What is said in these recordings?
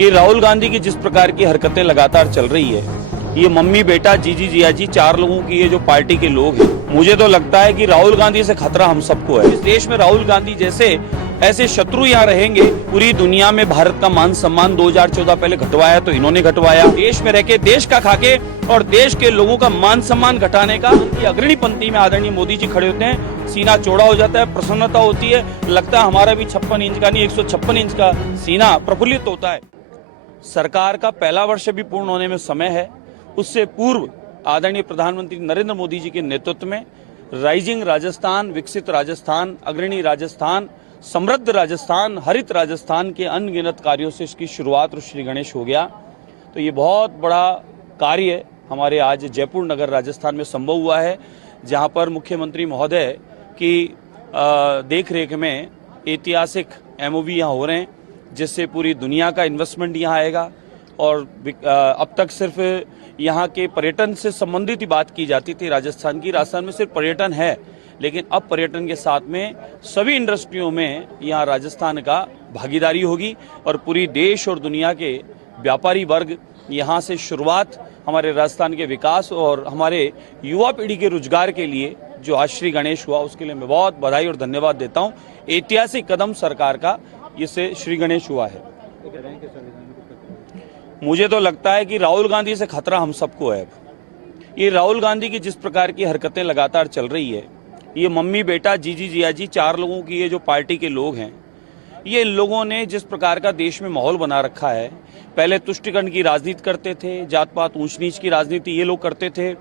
ये राहुल गांधी की जिस प्रकार की हरकतें लगातार चल रही है, ये मम्मी बेटा जीजी जिया जी चार लोगों की ये जो पार्टी के लोग हैं, मुझे तो लगता है कि राहुल गांधी से खतरा हम सबको है। इस देश में राहुल गांधी जैसे ऐसे शत्रु यहाँ रहेंगे। पूरी दुनिया में भारत का मान सम्मान 2014 पहले घटवाया तो इन्होंने घटवाया। देश में रहकर देश का खाके और देश के लोगों का मान सम्मान घटाने का अग्रणी पंक्ति में आदरणीय मोदी जी खड़े होते हैं। सीना चौड़ा हो जाता है, प्रसन्नता होती है, लगता है हमारा भी 56 इंच का नहीं 156 इंच का सीना प्रफुल्लित होता है। सरकार का पहला वर्ष भी पूर्ण होने में समय है। उससे पूर्व आदरणीय प्रधानमंत्री नरेंद्र मोदी जी के नेतृत्व में राइजिंग राजस्थान, विकसित राजस्थान, अग्रणी राजस्थान, समृद्ध राजस्थान, हरित राजस्थान के अनगिनत कार्यों से इसकी शुरुआत श्री गणेश हो गया। तो ये बहुत बड़ा कार्य हमारे आज जयपुर नगर राजस्थान में संभव हुआ है, जहां पर मुख्यमंत्री महोदय की देखरेख में ऐतिहासिक MOU यहाँ हो रहे हैं, जिससे पूरी दुनिया का इन्वेस्टमेंट यहाँ आएगा। और अब तक सिर्फ यहाँ के पर्यटन से संबंधित ही बात की जाती थी राजस्थान की। राजस्थान में सिर्फ पर्यटन है, लेकिन अब पर्यटन के साथ में सभी इंडस्ट्रियों में यहाँ राजस्थान का भागीदारी होगी और पूरी देश और दुनिया के व्यापारी वर्ग यहाँ से शुरुआत हमारे राजस्थान के विकास और हमारे युवा पीढ़ी के रोजगार के लिए जो आज श्री गणेश हुआ, उसके लिए मैं बहुत बधाई और धन्यवाद देता हूँ। ऐतिहासिक कदम सरकार का इससे श्री गणेश हुआ है। मुझे तो लगता है कि राहुल गांधी से खतरा हम सबको है। ये राहुल गांधी की जिस प्रकार की हरकतें लगातार चल रही है, ये मम्मी बेटा जीजी जिया जी चार लोगों की ये जो पार्टी के लोग हैं, ये इन लोगों ने जिस प्रकार का देश में माहौल बना रखा है। पहले तुष्टिकरण की राजनीति करते थे, जात पात ऊंच नीच की राजनीति ये लोग करते थे।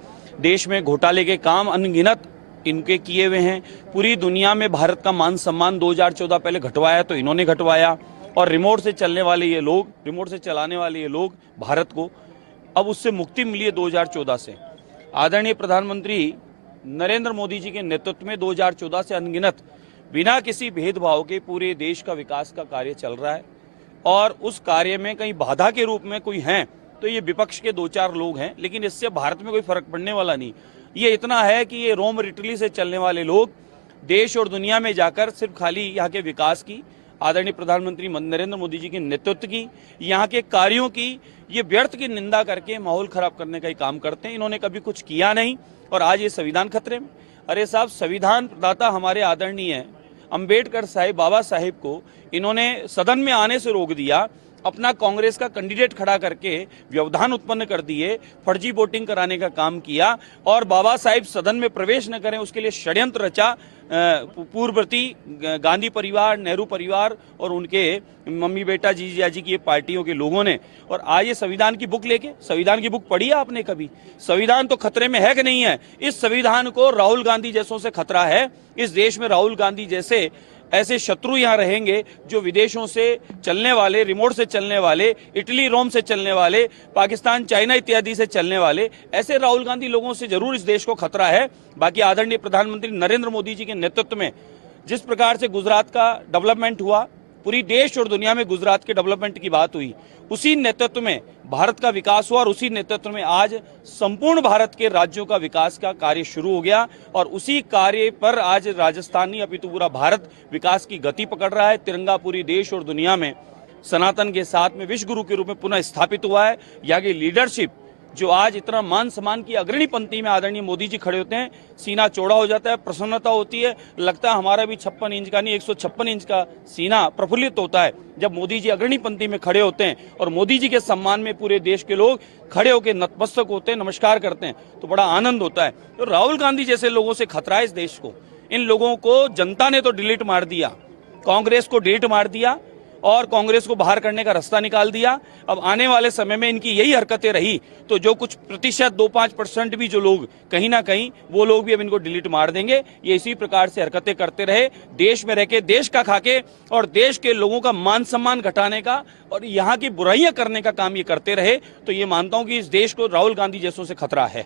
देश में घोटाले के काम अनगिनत इनके किए हुए हैं। पूरी दुनिया में भारत का मान सम्मान 2014 पहले घटवाया तो इन्होंने घटवाया। और रिमोट से चलने वाले ये लोग, रिमोट से चलाने वाले ये लोग भारत को अब उससे मुक्ति मिली है 2014 से। आदरणीय प्रधानमंत्री नरेंद्र मोदी जी के नेतृत्व में 2014 से अनगिनत बिना किसी भेदभाव के पूरे देश का विकास का कार्य चल रहा है। और उस कार्य में कहीं बाधा के रूप में कोई हैं तो ये विपक्ष के 2-4 लोग हैं, लेकिन इससे भारत में कोई फर्क पड़ने वाला नहीं। ये इतना है कि ये रोम और इटली से चलने वाले लोग देश और दुनिया में जाकर सिर्फ खाली यहाँ के विकास की, आदरणीय प्रधानमंत्री नरेंद्र मोदी जी के नेतृत्व की, यहाँ के कार्यों की, ये व्यर्थ की निंदा करके माहौल खराब करने का ही काम करते हैं। इन्होंने कभी कुछ किया नहीं और आज ये संविधान खतरे में। अरे साहब, संविधान प्रदाता हमारे आदरणीय अंबेडकर साहिब, बाबा साहिब को इन्होंने सदन में आने से रोक दिया, अपना कांग्रेस का कैंडिडेट खड़ा करके व्यवधान उत्पन्न कर दिए, फर्जी वोटिंग कराने का काम किया और बाबा साहिब सदन में प्रवेश न करें उसके लिए षड्यंत्र रचा पूर्ववर्ती गांधी परिवार, नेहरू परिवार और उनके मम्मी बेटा जीजी जिया जी की ये पार्टियों के लोगों ने। और आज ये संविधान की बुक लेके, संविधान की बुक पढ़ी है आपने कभी? संविधान तो खतरे में है कि नहीं है? इस संविधान को राहुल गांधी जैसों से खतरा है। इस देश में राहुल गांधी जैसे ऐसे शत्रु यहाँ रहेंगे जो विदेशों से चलने वाले, रिमोट से चलने वाले, इटली रोम से चलने वाले, पाकिस्तान चाइना इत्यादि से चलने वाले, ऐसे राहुल गांधी लोगों से जरूर इस देश को खतरा है। बाकी आदरणीय प्रधानमंत्री नरेंद्र मोदी जी के नेतृत्व में जिस प्रकार से गुजरात का डेवलपमेंट हुआ, पूरी देश और दुनिया में गुजरात के डेवलपमेंट की बात हुई, उसी नेतृत्व में भारत का विकास हुआ और उसी नेतृत्व में आज संपूर्ण भारत के राज्यों का विकास का कार्य शुरू हो गया। और उसी कार्य पर आज राजस्थान नहीं अपितु पूरा भारत विकास की गति पकड़ रहा है। तिरंगा पूरी देश और दुनिया में सनातन के साथ में विश्व गुरु के रूप में पुनः स्थापित हुआ है। यहाँ की लीडरशिप जो आज इतना मान सम्मान की अग्रणी पंक्ति में आदरणीय मोदी जी खड़े होते हैं, सीना चौड़ा हो जाता है, प्रसन्नता होती है, लगता है हमारा भी 56 इंच का नहीं 156 इंच का सीना प्रफुल्लित होता है जब मोदी जी अग्रणी पंक्ति में खड़े होते हैं। और मोदी जी के सम्मान में पूरे देश के लोग खड़े होकर नतमस्तक होते हैं, नमस्कार करते हैं, तो बड़ा आनंद होता है। तो राहुल गांधी जैसे लोगों से खतरा है इस देश को। इन लोगों को जनता ने तो डिलीट मार दिया, कांग्रेस को डिलीट मार दिया और कांग्रेस को बाहर करने का रास्ता निकाल दिया। अब आने वाले समय में इनकी यही हरकतें रही तो जो कुछ प्रतिशत 2-5% भी जो लोग कहीं ना कहीं वो लोग भी अब इनको डिलीट मार देंगे। ये इसी प्रकार से हरकतें करते रहे, देश में रहकर देश का खाके और देश के लोगों का मान सम्मान घटाने का और यहाँ की बुराइयां करने का काम ये करते रहे, तो ये मानता हूं कि इस देश को राहुल गांधी जैसों से खतरा है।